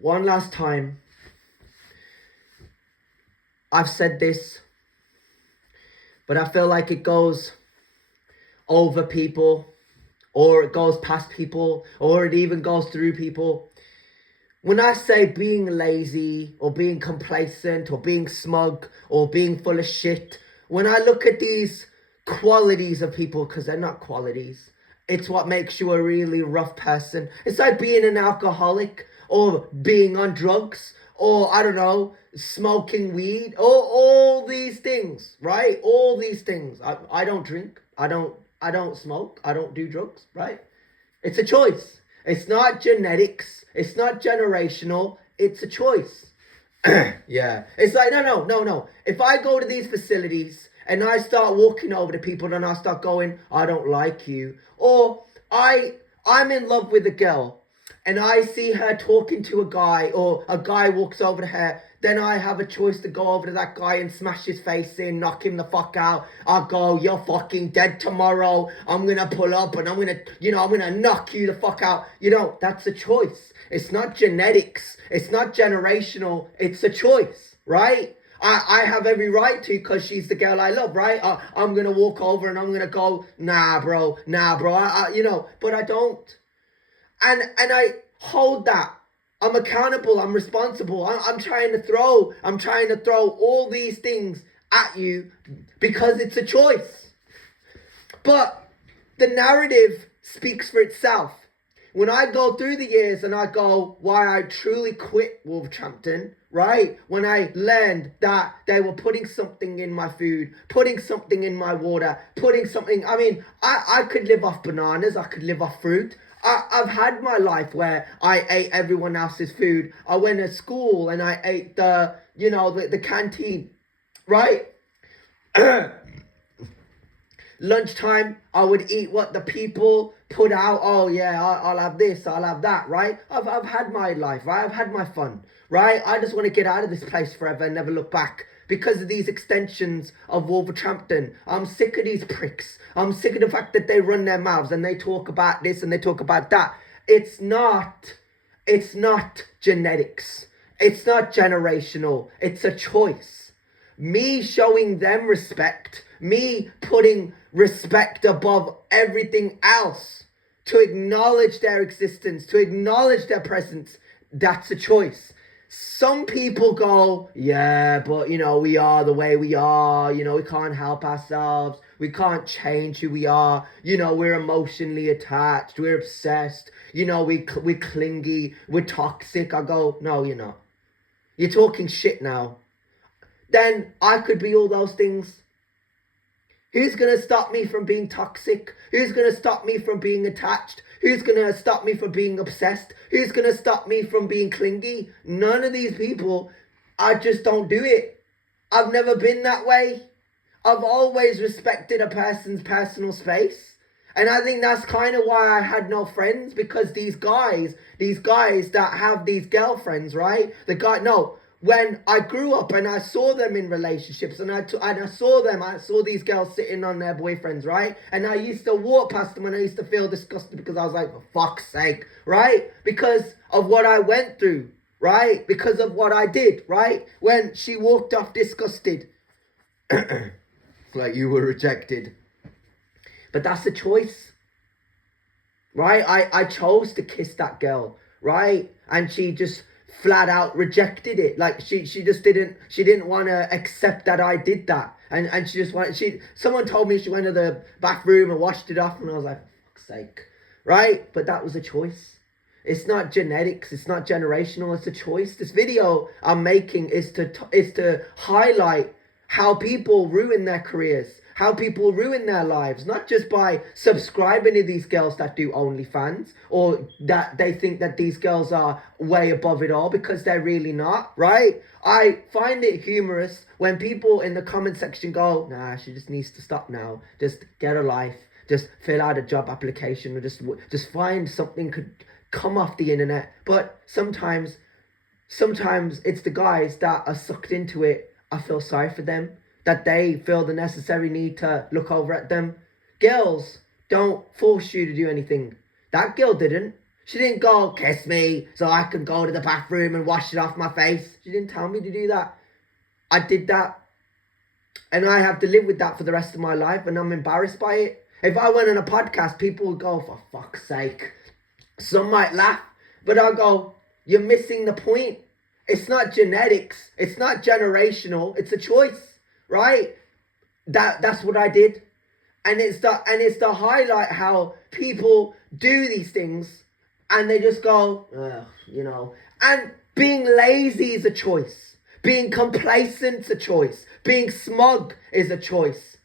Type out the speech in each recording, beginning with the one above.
one last time, I've said this, but I feel like it goes over people, or it goes past people, or it even goes through people. When I say being lazy, or being complacent, or being smug, or being full of shit, when I look at these qualities of people, because they're not qualities, it's what makes you a really rough person. It's like being an alcoholic, or being on drugs, or I don't know, smoking weed, or all these things, right? All these things. I don't drink. I don't smoke. I don't do drugs, right? It's a choice. It's not genetics. It's not generational. It's a choice. Yeah. It's like, no. If I go to these facilities and I start walking over to people and I start going, I don't like you. Or I'm in love with a girl and I see her talking to a guy, or a guy walks over to her, then I have a choice to go over to that guy and smash his face in, knock him the fuck out. I'll go, you're fucking dead tomorrow. I'm gonna pull up and I'm gonna knock you the fuck out. That's a choice. It's not genetics. It's not generational. It's a choice, right? I have every right to, because she's the girl I love, right? I'm gonna walk over and I'm gonna go, nah, bro, but I don't. And I hold that. I'm accountable. I'm responsible. I'm trying to throw all these things at you because it's a choice. But the narrative speaks for itself. When I go through the years and I go, why I truly quit Wolverhampton, right? When I learned that they were putting something in my food, putting something in my water, I could live off bananas, I could live off fruit. I've had my life where I ate everyone else's food. I went to school and I ate the canteen, right? Lunchtime, I would eat what the people put out. Oh yeah, I'll have this, I'll have that, right? I've had my life, right? I've had my fun, right? I just want to get out of this place forever and never look back because of these extensions of Wolverhampton. I'm sick of these pricks. I'm sick of the fact that they run their mouths and they talk about this and they talk about that. It's not genetics. It's not generational. It's a choice. Me showing them respect, me putting respect above everything else, to acknowledge their existence, to acknowledge their presence, that's a choice. Some people go, yeah, but we are the way we are, we can't help ourselves, we can't change who we are, we're emotionally attached, we're obsessed, we're clingy, we're toxic. I go, no, you're not. You're talking shit now. Then I could be all those things. Who's going to stop me from being toxic? Who's going to stop me from being attached? Who's going to stop me from being obsessed? Who's going to stop me from being clingy? None of these people. I just don't do it. I've never been that way. I've always respected a person's personal space. And I think that's kind of why I had no friends, because these guys that have these girlfriends, right? When I grew up and I saw them in relationships and I saw these girls sitting on their boyfriends, right? And I used to walk past them and I used to feel disgusted because I was like, for fuck's sake, right? Because of what I went through, right? Because of what I did, right? When she walked off disgusted, like you were rejected. But that's a choice, right? I chose to kiss that girl, right? And she just flat out rejected it. Like she didn't want to accept that I did that. And someone told me she went to the bathroom and washed it off, and I was like, for fuck's sake, right? But that was a choice. It's not genetics, it's not generational, it's a choice. This video I'm making is to highlight how people ruin their careers, how people ruin their lives, not just by subscribing to these girls that do OnlyFans, or that they think that these girls are way above it all, because they're really not, right? I find it humorous when people in the comment section go, nah, she just needs to stop now. Just get a life. Just fill out a job application, or just find something could come off the internet. But sometimes it's the guys that are sucked into it. I feel sorry for them, that they feel the necessary need to look over at them. Girls don't force you to do anything. That girl didn't. She didn't go, kiss me so I can go to the bathroom and wash it off my face. She didn't tell me to do that. I did that. And I have to live with that for the rest of my life, and I'm embarrassed by it. If I went on a podcast, people would go, for fuck's sake. Some might laugh, but I'll go, you're missing the point. It's not genetics. It's not generational. It's a choice, right? That's what I did. And it's the highlight how people do these things and they just go, you know. And being lazy is a choice. Being complacent is a choice. Being smug is a choice,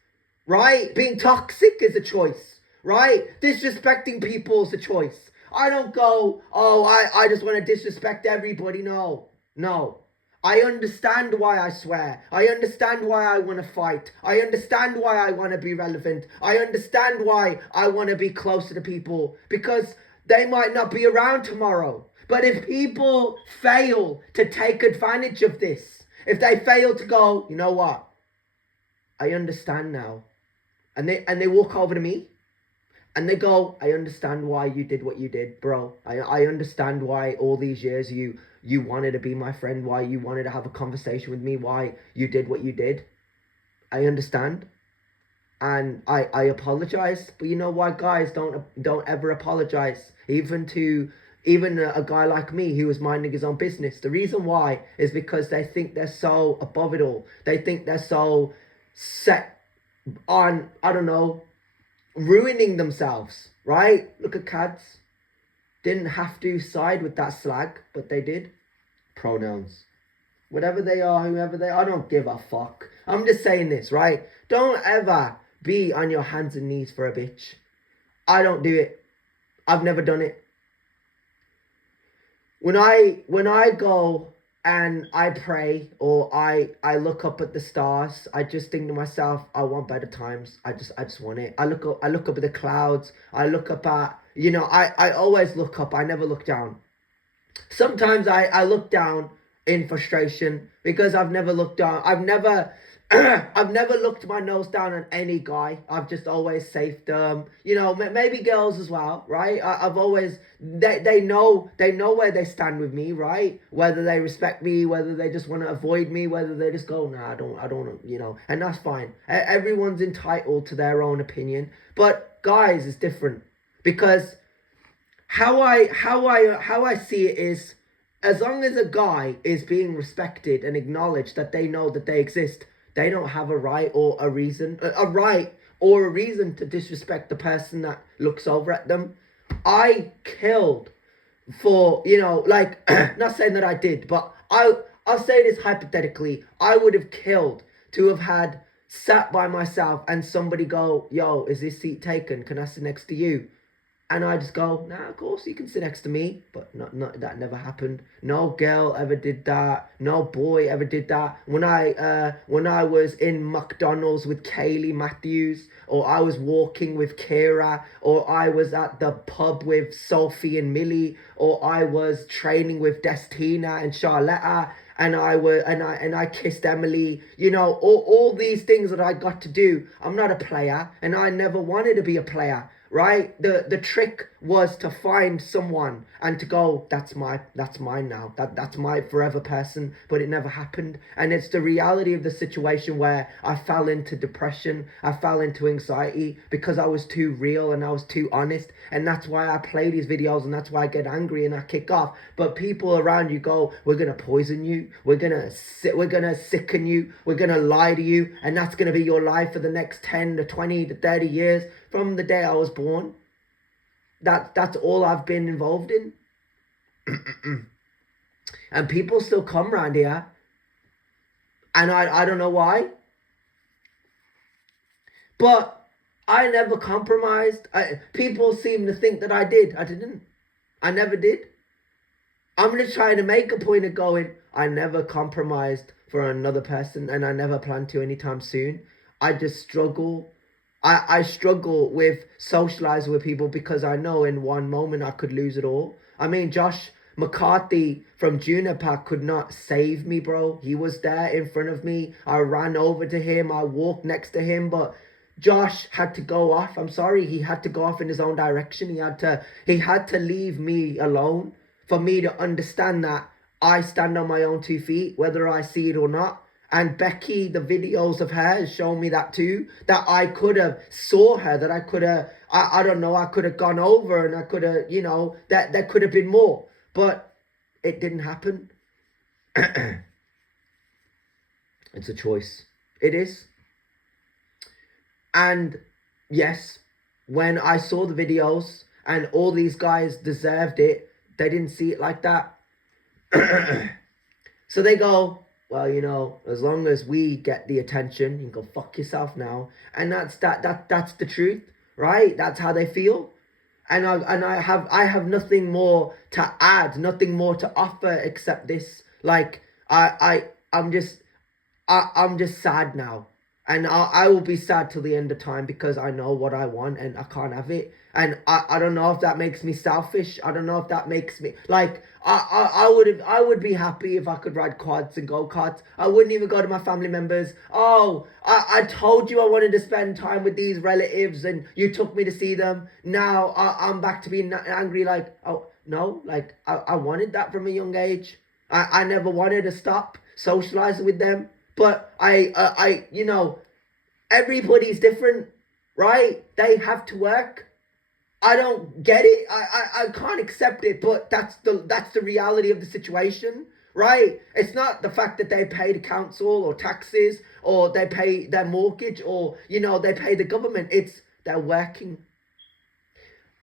right? Being toxic is a choice, right? Disrespecting people is a choice. I don't go, oh, I just want to disrespect everybody. No. I understand why I swear. I understand why I want to fight. I understand why I want to be relevant. I understand why I want to be closer to people, because they might not be around tomorrow. But if people fail to take advantage of this, if they fail to go, you know what? I understand now. And they walk over to me and they go, I understand why you did what you did, bro. I understand why all these years you wanted to be my friend, why you wanted to have a conversation with me, why you did what you did. I understand. And I apologize. But you know why, guys? Don't ever apologize. Even a guy like me who was minding his own business. The reason why is because they think they're so above it all. They think they're so set on, I don't know, ruining themselves, right? Look at Cads. Didn't have to side with that slag, but they did. Pronouns. Whatever they are, whoever they are, I don't give a fuck. I'm just saying this, right? Don't ever be on your hands and knees for a bitch. I don't do it. I've never done it. When I go and I pray or I look up at the stars, I just think to myself, I want better times. I just want it. I look up at the clouds. I look up at, you know, I always look up. I never look down. Sometimes I look down in frustration because I've never looked down. I've never looked my nose down on any guy. I've just always saved them. You know, maybe girls as well, right? I've always, they know where they stand with me, right? Whether they respect me, whether they just want to avoid me, whether they just go, nah, I don't, you know, and that's fine. Everyone's entitled to their own opinion, but guys, it's different because how I see it is, as long as a guy is being respected and acknowledged that they know that they exist, they don't have a right or a reason to disrespect the person that looks over at them. I killed for, you know, like, not saying that I did, but I'll say this hypothetically. I would have killed to have had sat by myself and somebody go, yo, is this seat taken? Can I sit next to you? And I just go, nah, of course you can sit next to me. But not that never happened. No girl ever did that. No boy ever did that. When I was in McDonald's with Kaylee Matthews, or I was walking with Kira, or I was at the pub with Sophie and Millie, or I was training with Destina and Charlotta, and I kissed Emily, you know, all these things that I got to do. I'm not a player, and I never wanted to be a player. Right? The trick was to find someone and to go, that's mine now. That's my forever person. But it never happened. And it's the reality of the situation where I fell into depression. I fell into anxiety because I was too real and I was too honest. And that's why I play these videos, and that's why I get angry and I kick off. But people around you go, we're going to poison you. We're going to sicken you. We're going to lie to you. And that's going to be your life for the next 10 to 20 to 30 years. From the day I was born, that's all I've been involved in. And people still come around here, and I don't know why. But I never compromised. People seem to think that I did. I didn't. I never did. I'm just trying to make a point of going, I never compromised for another person, and I never plan to anytime soon. I just struggle. I struggle with socializing with people because I know in one moment I could lose it all. I mean, Josh McCarthy from Juniper could not save me, bro. He was there in front of me. I ran over to him. I walked next to him. But Josh had to go off. I'm sorry, he had to go off in his own direction. He had to leave me alone for me to understand that I stand on my own 2 feet, whether I see it or not. And Becky, the videos of her has shown me that too, that I could have saw her, that I could have, I don't know, I could have gone over and I could have, you know, that there could have been more. But it didn't happen. It's a choice. It is. And yes, when I saw the videos and all these guys deserved it, they didn't see it like that. So they go, well, you know, as long as we get the attention, you can go fuck yourself now. And that's the truth, right? That's how they feel. And I have nothing more to add, nothing more to offer except this. Like I'm just sad now. And I will be sad till the end of time because I know what I want and I can't have it. And I don't know if that makes me selfish. I don't know if that makes me like I would be happy if I could ride quads and go-karts. I wouldn't even go to my family members. Oh, I told you I wanted to spend time with these relatives and you took me to see them. Now I'm back to being angry like, oh no, like I wanted that from a young age. I never wanted to stop socializing with them. But you know, everybody's different, right? They have to work. I don't get it. I can't accept it, but that's the reality of the situation, right? It's not the fact that they pay the council or taxes or they pay their mortgage or, you know, they pay the government. It's they're working.